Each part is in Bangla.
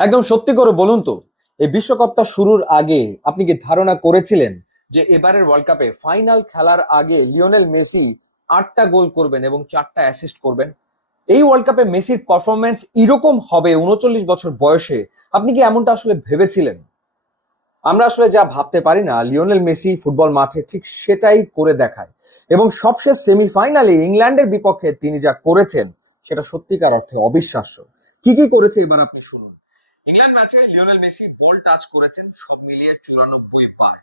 একদম সত্যি করে বলুন তো, এই বিশ্বকাপটা শুরুর আগে আপনি কি ধারণা করেছিলেন যে এবারের ওয়ার্ল্ড কাপে ফাইনাল খেলার আগে লিওনেল মেসি 8টা গোল করবেন এবং 4টা অ্যাসিস্ট করবেন? এই ওয়ার্ল্ড কাপে মেসির পারফরমেন্স এরকম হবে 39 বছর বয়সে? আপনি কি এমনটা আসলে ভেবেছিলেন? আমরা আসলে যা ভাবতে পারি না, লিওনেল মেসি ফুটবল মাঠে ঠিক সেটাই করে দেখায়। এবং সবশেষ সেমিফাইনালে ইংল্যান্ডের বিপক্ষে তিনি যা করেছেন সেটা সত্যিকার অর্থে অবিশ্বাস্য। কি কি করেছে এবার আপনি শুনুন। ইংল্যান্ড ম্যাচে লিওনেল মেসি বল টাচ করেছেন সব মিলিয়ে 94 বার।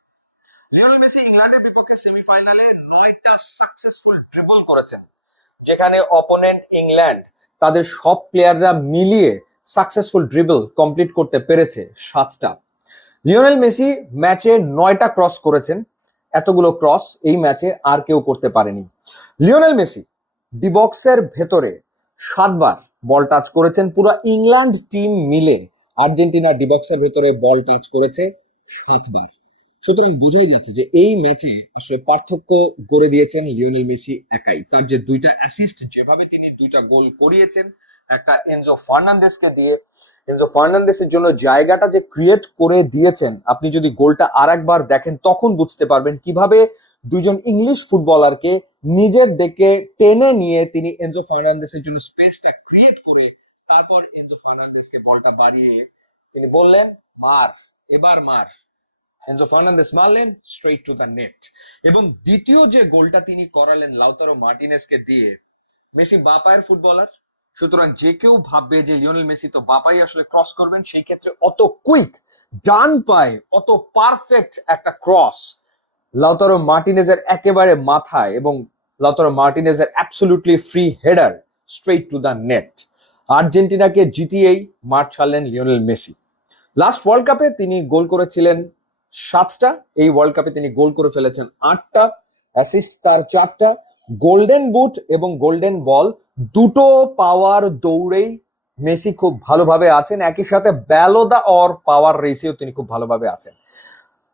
লিওনেল মেসি ইংল্যান্ডের বিপক্ষে সেমিফাইনালে 9টা সাকসেসফুল ড্রিবল করেছেন, যেখানে অপোনেন্ট ইংল্যান্ড তাদের সব প্লেয়াররা মিলিয়ে সাকসেসফুল ড্রিবল কমপ্লিট করতে পেরেছে 7টা। লিওনেল মেসি ম্যাচে 9টা ক্রস করেছেন। এতগুলো ক্রস এই ম্যাচে আর কেউ করতে পারেনি। লিওনেল মেসি ডিবক্সের ভেতরে 7বার বল টাচ করেছেন। পুরো ইংল্যান্ড টিম মিলে আর্জেন্টিনার ডিবক্সের ভেতরে বল টাচ করেছে 7বার। সুতরাং বোঝাই যাচ্ছে যে এই ম্যাচে আসলে পার্থক্য করে দিয়েছেন লিওনেল মেসি একাই। তার যে 2টা অ্যাসিস্ট, যেভাবে তিনি 2টা গোল করিয়েছেন, একটা এনজো ফার্নান্দেসকে দিয়ে, এনজো ফার্নান্দেসের জন্য জায়গাটা যে ক্রিয়েট করে দিয়েছেন, আপনি যদি গোলটা আরেকবার দেখেন তখন বুঝতে পারবেন কিভাবে দুইজন ইংলিশ ফুটবলারকে নিজের দিকে টেনে নিয়ে তিনি এনজো ফার্নান্দেসের জন্য স্পেসটা ক্রিয়েট করে তারপর এনজো ফার্নান্দেসকে বলটা বাড়িয়ে তিনি বললেন, মার, এবার মার। এনজো ফার্নান্দেস মারলেন স্ট্রেট টু দ্য নেট। এবং দ্বিতীয় যে গোলটা তিনি করালেন লাউতারো মার্টিনেজকে দিয়ে, মেসি বাপায়ের ফুটবলার, সুতরাং যে কেউ ভাববে যে লিওনেল মেসি তো বাপাই আসলে ক্রস করবেন, সেই ক্ষেত্রে অত কুইক ডান পায়ে অত পারফেক্ট একটা ক্রস লাউতারো মার্টিনেজের একেবারে মাথায়, এবং লাউতারো মার্টিনেজের absolutely free header straight to the net. আর্জেন্টিনাকে জিতিয়েই মাঠ ছাড়লেন লিওনেল মেসি। লাস্ট ওয়ার্ল্ড কাপে তিনি গোল করেছিলেন 7টা, এই ওয়ার্ল্ড কাপে তিনি গোল করে ফেলেছেন 8টা, অ্যাসিস্ট তার 4টা। গোল্ডেন বুট এবং গোল্ডেন বল দুটো পাওয়ার দৌড়েই মেসি খুব ভালোভাবে আছেন। একই সাথে ব্যালোদা অর পাওয়ার রেসেও তিনি খুব ভালোভাবে আছেন।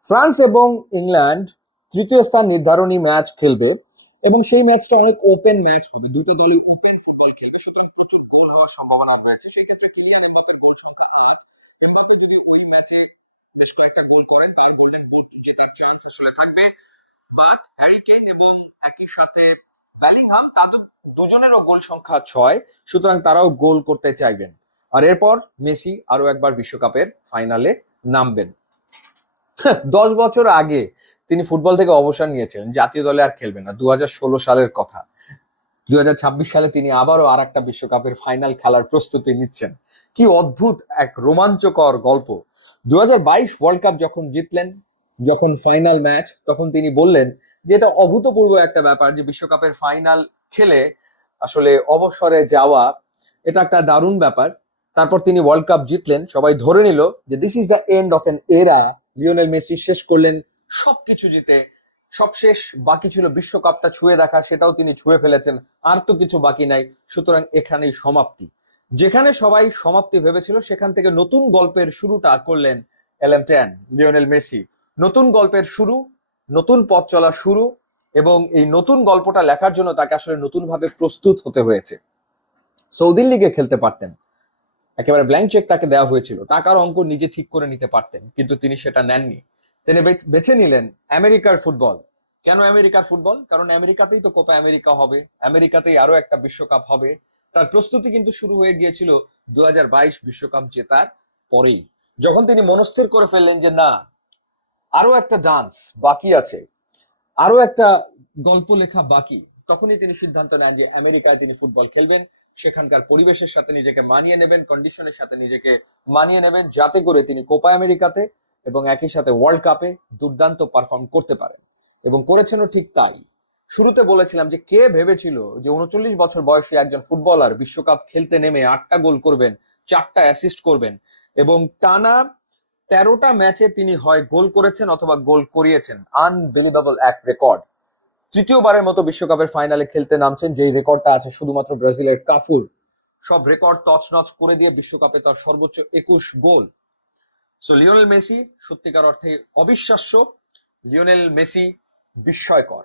ফ্রান্স এবং ইংল্যান্ড তৃতীয় স্থান নির্ধারণী ম্যাচ খেলবে এবং সেই ম্যাচটা অনেক ওপেন ম্যাচ হবে। দুটো দলই ওপেন ফুটবল খেলবে, সুতরাং প্রচুর গোল হওয়ার সম্ভাবনা রয়েছে। সেই ক্ষেত্রে কিলিয়ান এমবাপ্পের গোল সংখ্যা 8। এমবাপ্পে যদি ওই ম্যাচে বেশ কয়েকটা গোল করেন, তার গোল্ডেন বল জেতার চান্স আসলে থাকবে। বাট হ্যারি কেইন এবং একই সাথে বেলিংহাম, তাদের দুজনেরও গোল সংখ্যা 6, সুতরাং তারাও গোল করতে চাইবেন। আর এরপর মেসি আরো একবার বিশ্বকাপের ফাইনালে নামবেন। 10 বছর আগে তিনি ফুটবল থেকে অবসর নিয়েছিলেন, জাতীয় দলে আর খেলবেন না, 2016 সালের কথা। 2026 সালে তিনি আবারও আর একটা বিশ্বকাপের ফাইনাল খেলার প্রস্তুতি নিচ্ছেন। কি অদ্ভুত এক রোমাঞ্চকর গল্প। 2022 ওয়ার্ল্ড কাপ যখন জিতলেন, যখন ফাইনাল ম্যাচ, তখন তিনি বললেন যে এটা অভূতপূর্ব একটা ব্যাপার যে বিশ্বকাপের ফাইনাল খেলে আসলে অবসরে যাওয়া, এটা একটা দারুণ ব্যাপার। তারপর তিনি ওয়ার্ল্ড কাপ জিতলেন, সবাই ধরে নিল যে this is the end of N এরা। লিওনেল মেসি শেষ করলেন সবকিছু জিতে। সবশেষ বাকি ছিল বিশ্বকাপটা ছুঁয়ে দেখা, সেটাও তিনি ছুঁয়ে ফেলেছেন। আর তো কিছু বাকি নাই, সুতরাং এখানেই সমাপ্তি। যেখানে সবাই সমাপ্তি ভেবেছিল, সেখান থেকে নতুন গল্পের শুরুটা করলেন এলএম10 লিওনেল মেসি। নতুন গল্পের শুরু, নতুন পথ চলা শুরু, এবং এই নতুন গল্পটা লেখার জন্য তাকে আসলে নতুন ভাবে প্রস্তুত হতে হয়েছে। সৌদি লিগে খেলতে পারতেন, একেবারে ব্ল্যাঙ্ক চেক তাকে দেওয়া হয়েছিল, টাকার অঙ্ক নিজে ঠিক করে নিতে পারতেন, কিন্তু তিনি সেটা নেননি। তিনি বেছে নিলেন আমেরিকার ফুটবল। কেন আমেরিকার ফুটবল? কারণ আমেরিকাতেই তো কোপা আমেরিকা হবে, আমেরিকাতেই আরো একটা বিশ্বকাপ হবে। তার প্রস্তুতি কিন্তু শুরু হয়ে গিয়েছিল 2022 বিশ্বকাপ জেতার পরেই, যখন তিনি মনস্থির করে ফেললেন যে না, আরো একটা ডান্স বাকি আছে, আরো একটা গল্প লেখা বাকি। তখনই তিনি সিদ্ধান্ত নেন যে আমেরিকায় তিনি ফুটবল খেলবেন, সেখানকার পরিবেশের সাথে নিজেকে মানিয়ে নেবেন, কন্ডিশনের সাথে নিজেকে মানিয়ে নেবেন, যাতে করে তিনি কোপা আমেরিকাতে এবং একই সাথে ওয়ার্ল্ড কাপে দুর্দান্ত পারফর্ম করতে পারেন। এবং করেছেনও ঠিক তাই। শুরুতে বলেছিলাম যে কে ভেবেছিল যে 39 বছর বয়সী একজন ফুটবলার বিশ্বকাপ খেলতে নেমে 8টা গোল করবেন, 4টা অ্যাসিস্ট করবেন, এবং টানা 13টা ম্যাচে তিনি হয় গোল করেছেন অথবা গোল করিয়েছেন। আনবিলিভেবল এক রেকর্ড। তৃতীয়বারের মতো বিশ্বকাপের ফাইনালে খেলতে নামছেন, যেই রেকর্ডটা আছে শুধুমাত্র ব্রাজিলের কাফুর। সব রেকর্ড তছনছ করে দিয়ে বিশ্বকাপে তার সর্বোচ্চ 21 গোল। সো লিওনেল মেসি সত্যিকার অর্থে অবিশ্বাস্য, লিওনেল মেসি বিস্ময়কর।